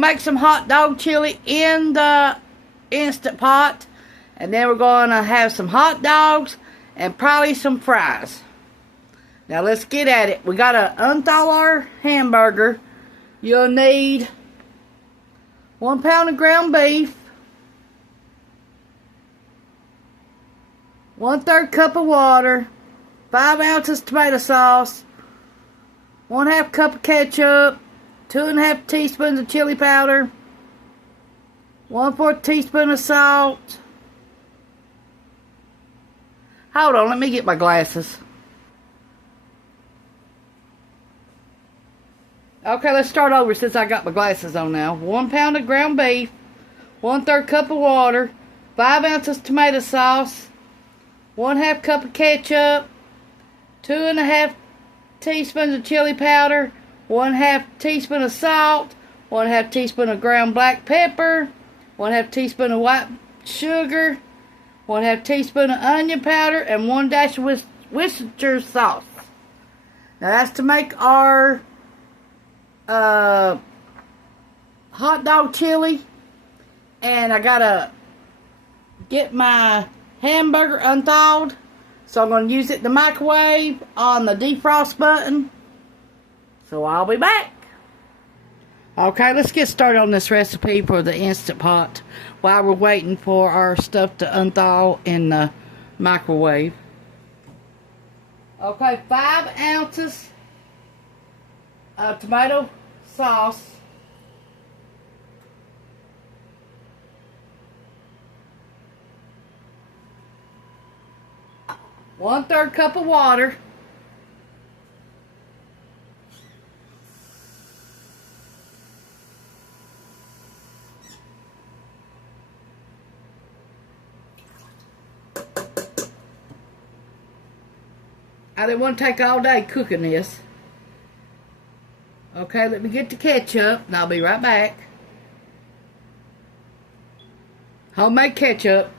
to make some hot dog chili in the Instant Pot. And then we're going to have some hot dogs and probably some fries. Now let's get at it. We got to unthaw our hamburger. You'll need 1 pound of ground beef, 1/3 cup of water, 5 ounces tomato sauce, 1/2 cup of ketchup, 2½ teaspoons of chili powder, 1/4 teaspoon of salt. Hold on, let me get my glasses. Okay, let's start over since I got my glasses on now. 1 pound of ground beef, 1/3 cup of water, 5 ounces tomato sauce, 1/2 cup of ketchup, 2½ teaspoons of chili powder, 1/2 teaspoon of salt, 1/2 teaspoon of ground black pepper, 1/2 teaspoon of white sugar, 1/2 teaspoon of onion powder, and 1 dash of Worcestershire sauce. Now that's to make our hot dog chili. And I gotta get my hamburger unthawed, so I'm going to use it in the microwave on the defrost button. So I'll be back. Okay, let's get started on this recipe for the Instant Pot while we're waiting for our stuff to unthaw in the microwave. Okay, 5 ounces of tomato sauce, 1/3 cup of water, I didn't want to take all day cooking this. Okay, let me get the ketchup, and I'll be right back. Homemade ketchup.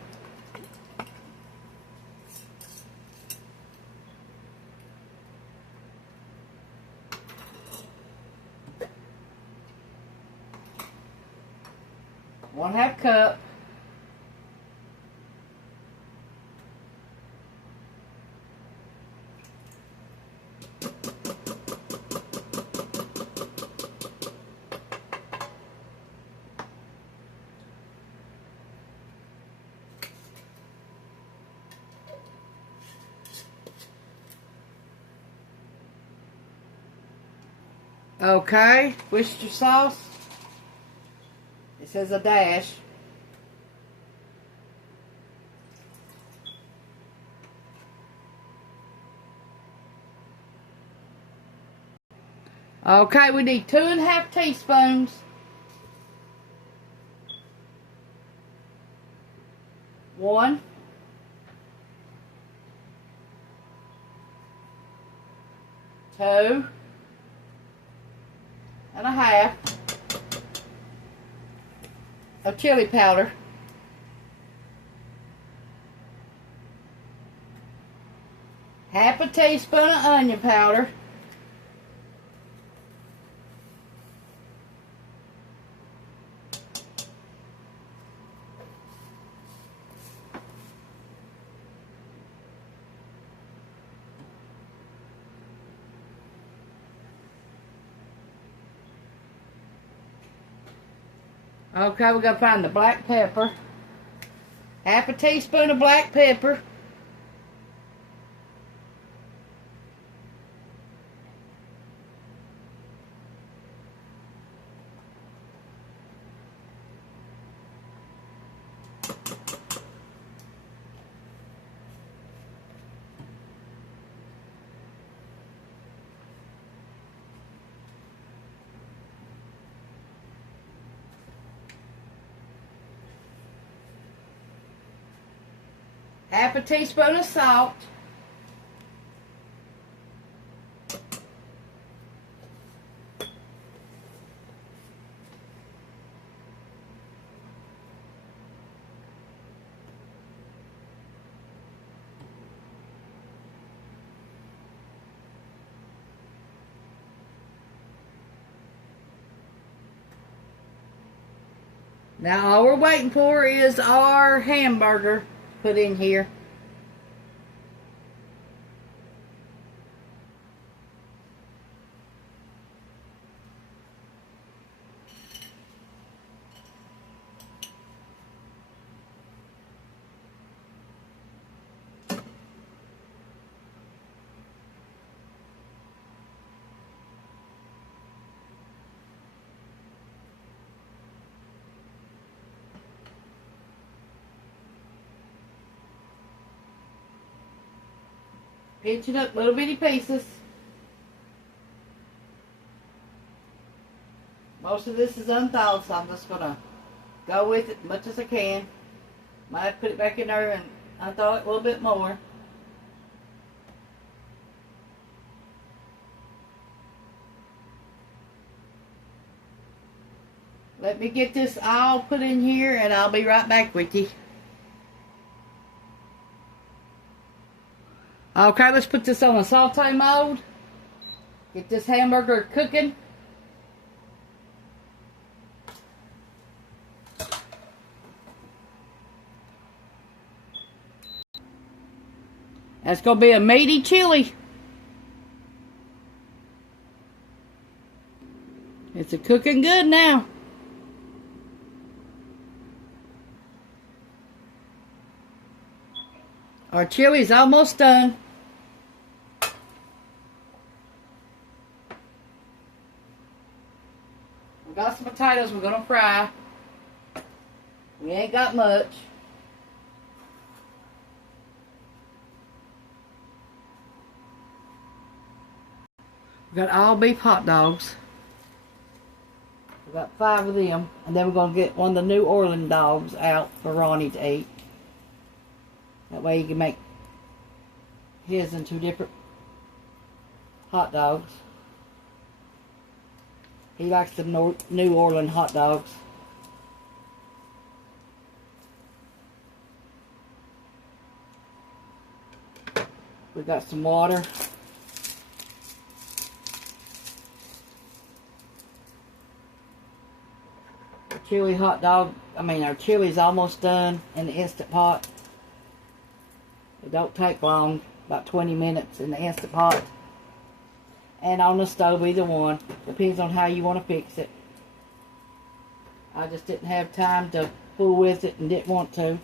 ½ cup. Okay, Worcestershire sauce. It says a dash. Okay, we need 2½ teaspoons. One. Two. And a half of chili powder. Half a teaspoon of onion powder. Okay, we gotta find the black pepper. Half a teaspoon of black pepper. Half a teaspoon of salt. Now all we're waiting for is our hamburger put in here. Pinch it up little bitty pieces. Most of this is unthawed, so I'm just going to go with it as much as I can. Might put it back in there and unthaw it a little bit more. Let me get this all put in here and I'll be right back with you. Okay, let's put this on a saute mode. Get this hamburger cooking. That's going to be a meaty chili. It's a cooking good now. Our chili's almost done. We got some potatoes we're going to fry. We ain't got much. We got all beef hot dogs. We got 5 of them. And then we're going to get one of the New Orleans dogs out for Ronnie to eat. That way you can make his into different hot dogs. He likes the New Orleans hot dogs. We got some water. Our chili's almost done in the Instant Pot. It don't take long, about 20 minutes in the Instant Pot. And on the stove, either one. Depends on how you want to fix it. I just didn't have time to fool with it and didn't want to.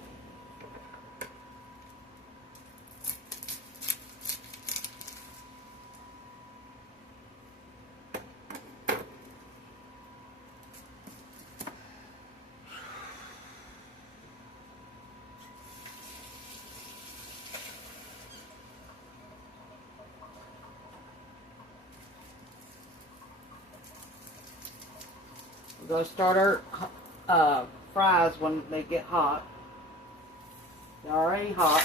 We're going to start our fries when they get hot. They're already hot.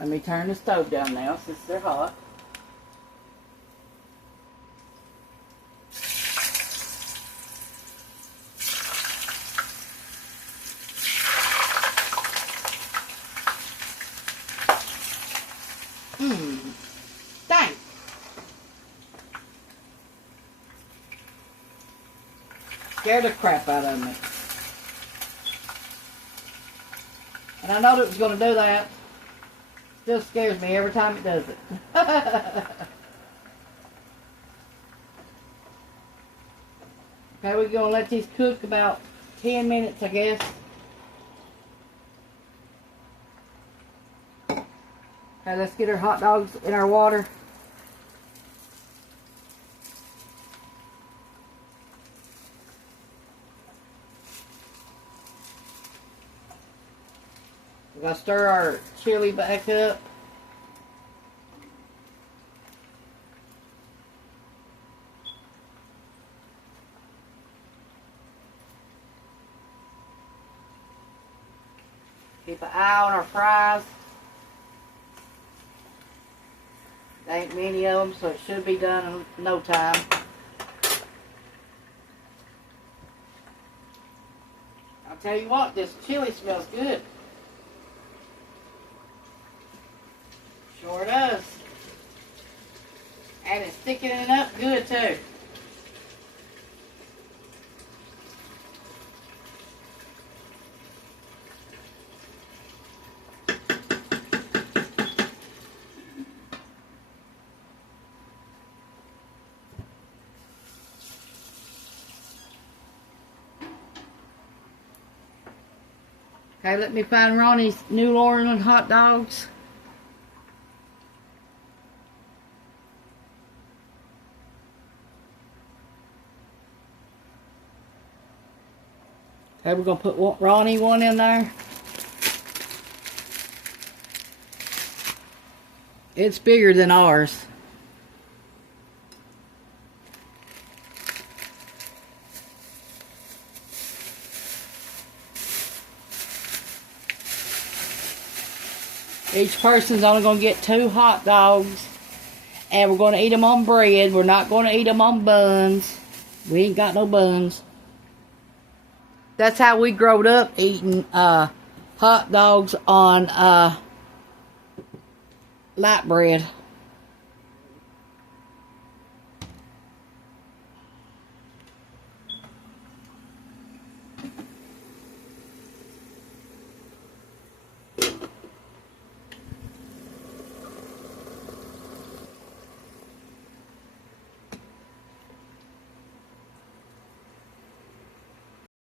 Let me turn the stove down now since they're hot. Dang. Scared the crap out of me. And I know that it was going to do that. Still scares me every time it does it. Okay, we're going to let these cook about 10 minutes, I guess. Okay, let's get our hot dogs in our water. We're going to stir our chili back up. Keep an eye on our fries. There ain't many of them, so it should be done in no time. I'll tell you what, this chili smells good. Sure does. And it's thickening up good too. Okay, let me find Ronnie's New Orleans hot dogs. Okay, we're going to put Ronnie one in there. It's bigger than ours. Each person's only going to get 2 hot dogs. And we're going to eat them on bread. We're not going to eat them on buns. We ain't got no buns. That's how we growed up, eating hot dogs on light bread.